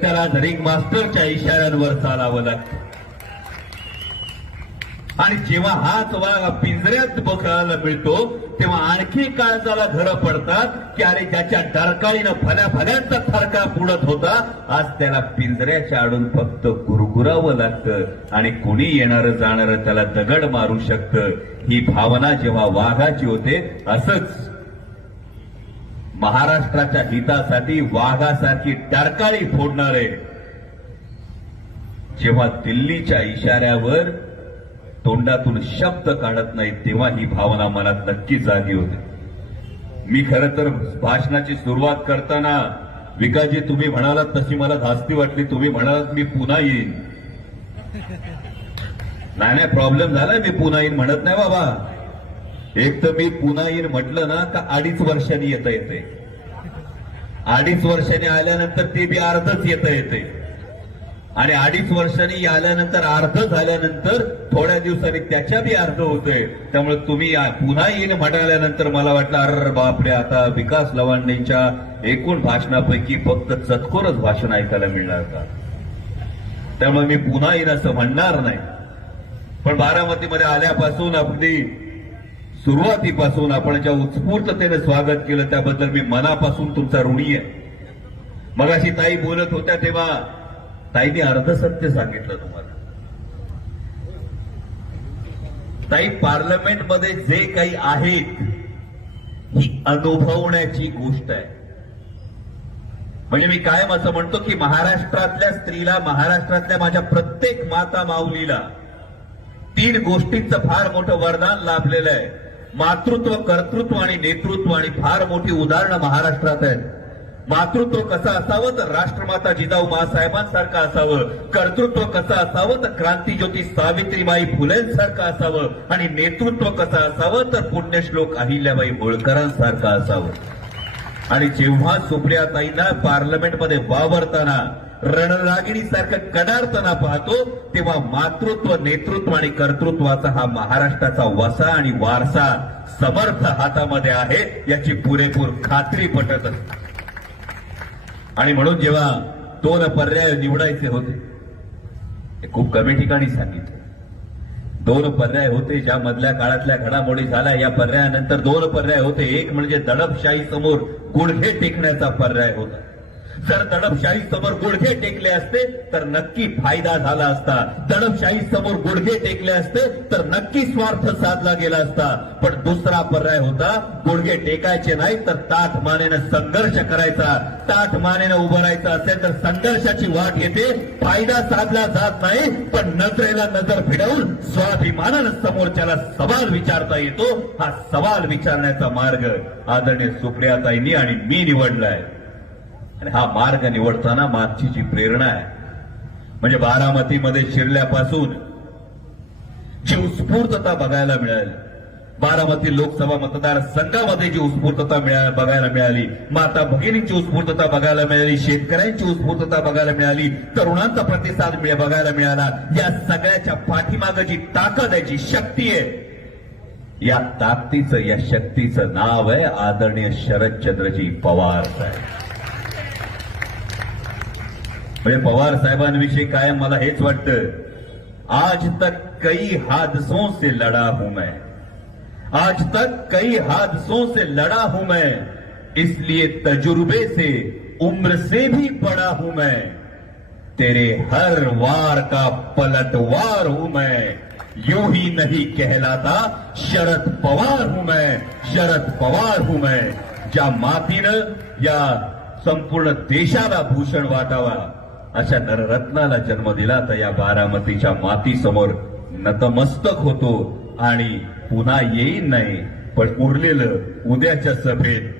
त्याला झरिंग मास्टरच्या इशाऱ्यांवर चालावं लागतं आणि जेव्हा हाच वाघ पिंजऱ्यात बघायला मिळतो तेव्हा आणखी काळजाला घरं पडतात की अरे ज्याच्या डरकाळीनं फल्या फल्यांचा थरका बुडत होता आज त्याला पिंजऱ्याच्या आडून फक्त गुरगुरावं लागतं आणि कुणी येणार जाणार त्याला दगड मारू शकतं ही भावना जेव्हा वाघाची होते असंच महाराष्ट्राच्या हितासाठी वाघासारखी फोडणार फोडणारे जेव्हा दिल्लीच्या इशाऱ्यावर तोंडातून शब्द काढत नाही तेव्हा ही भावना मनात नक्की जागी होती मी खर तर भाषणाची सुरुवात करताना विकाजी तुम्ही म्हणालात तशी मला धास्ती वाटली तुम्ही म्हणालात मी पुन्हा येईन नाही नाही प्रॉब्लेम झालाय मी पुन्हा येईन म्हणत नाही बाबा एक तर मी पुन्हा येईन म्हटलं ना तर अडीच वर्षांनी येता येते अडीच वर्षांनी आल्यानंतर ते बी अर्धच येता येते आणि अडीच वर्षांनी आल्यानंतर अर्ध झाल्यानंतर थोड्या दिवसांनी त्याच्या बी अर्ध होतोय त्यामुळे तुम्ही पुन्हा येईल म्हणाल्यानंतर मला वाटलं अर बापरे आता विकास लवांडेंच्या एकूण भाषणापैकी फक्त चतखोरच भाषण ऐकायला मिळणार का त्यामुळे मी पुन्हा येईल असं म्हणणार नाही पण बारामतीमध्ये आल्यापासून अगदी सुरुवातीपासून आपण ज्या उत्स्फूर्ततेने स्वागत केलं त्याबद्दल मी मनापासून तुमचा ऋणी आहे मग अशी ताई बोलत होत्या तेव्हा ताईने अर्धसत्य सांगितलं तुम्हाला ताई पार्लमेंटमध्ये जे काही आहेत ही अनुभवण्याची गोष्ट आहे म्हणजे मी कायम असं म्हणतो की महाराष्ट्रातल्या स्त्रीला महाराष्ट्रातल्या माझ्या प्रत्येक माता माऊलीला तीन गोष्टींचं फार मोठं वरदान लाभलेलं आहे मातृत्व कर्तृत्व आणि नेतृत्व आणि फार मोठी उदाहरणं महाराष्ट्रात आहेत मातृत्व कसं असावं तर राष्ट्रमाता जिजाऊ मासाहेबांसारखं असावं कर्तृत्व कसं असावं तर क्रांतीज्योती सावित्रीबाई फुलेंसारखं असावं आणि नेतृत्व कसं असावं तर पुण्यश्लोक अहिल्याबाई होळकरांसारखं असावं आणि जेव्हा सुप्रियाताईंना पार्लमेंटमध्ये वावरताना रणरागिणीसारखं कडारताना पाहतो तेव्हा मातृत्व नेतृत्व आणि कर्तृत्वाचा हा महाराष्ट्राचा वसा आणि वारसा समर्थ हातामध्ये आहे याची पुरेपूर खात्री पटत आणि म्हणून जेव्हा दोन पर्याय निवडायचे होते ते खूप कमी ठिकाणी सांगितले दोन पर्याय होते ज्या मधल्या काळातल्या घडामोडी झाल्या या पर्यायानंतर दोन पर्याय होते एक म्हणजे दडपशाही समोर गुडघे टेकण्याचा पर्याय होता जर दडपशाही समोर गुडघे टेकले असते तर नक्की फायदा झाला असता दडपशाही समोर गुडघे टेकले असते तर नक्की स्वार्थ साधला गेला असता पण दुसरा पर्याय होता गुडघे टेकायचे नाही तर ताठ मानेनं संघर्ष करायचा ताठ मानेनं उभं राहायचं असेल तर संघर्षाची वाट येते फायदा साधला जात नाही पण नजरेला नजर फिडवून स्वाभिमानानं समोरच्याला सवाल विचारता येतो हा सवाल विचारण्याचा मार्ग आदरणीय सुप्रियाताईंनी आणि मी निवडलाय आणि हा मार्ग निवडताना मागची प्रेरणा आहे म्हणजे बारामतीमध्ये शिरल्यापासून जी उत्स्फूर्तता बघायला मिळाली बारामती लोकसभा मतदारसंघामध्ये जी उत्स्फूर्तता बघायला मिळाली माता भगिनींची उत्स्फूर्तता बघायला मिळाली शेतकऱ्यांची उत्स्फूर्तता बघायला मिळाली तरुणांचा प्रतिसाद बघायला मिळाला या सगळ्याच्या पाठीमागं जी ताकद आहे जी शक्ती आहे या ताकदीचं या शक्तीचं नाव आहे आदरणीय शरदचंद्रजी पवार साहेब म्हणजे पवार साहेबांविषयी है मला हेच वाट आज तक कई हादसों से लड़ा हूं मैं आज तक कई हादसों से लड़ा हूं मैं इसलिए तजुर्बे से उम्र से भी बड़ा हूं मैं तेरे हर वार का पलटवार हूं मैं यू ही नहीं कहलाता शरद पवार हूं मैं शरद पवार हूं मैं या मातीनं या संपूर्ण देशाला भूषण वाटावा अशा नररत्नाला जन्म दिला तर या बारामतीच्या माती समोर नतमस्तक होतो आणि पुन्हा येईन नाही पण उरलेलं उद्याच्या सभेत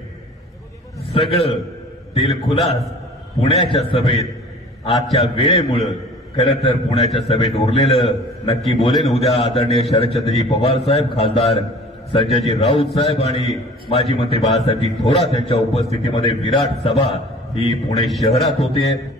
सगळं दिलखुलास पुण्याच्या सभेत आजच्या वेळेमुळं खरं तर पुण्याच्या सभेत उरलेलं नक्की बोलेन उद्या आदरणीय शरदचंद्रजी पवार साहेब खासदार संजयजी राऊत साहेब आणि माजी मंत्री बाळासाहेबजी थोरात यांच्या उपस्थितीमध्ये विराट सभा ही पुणे शहरात होते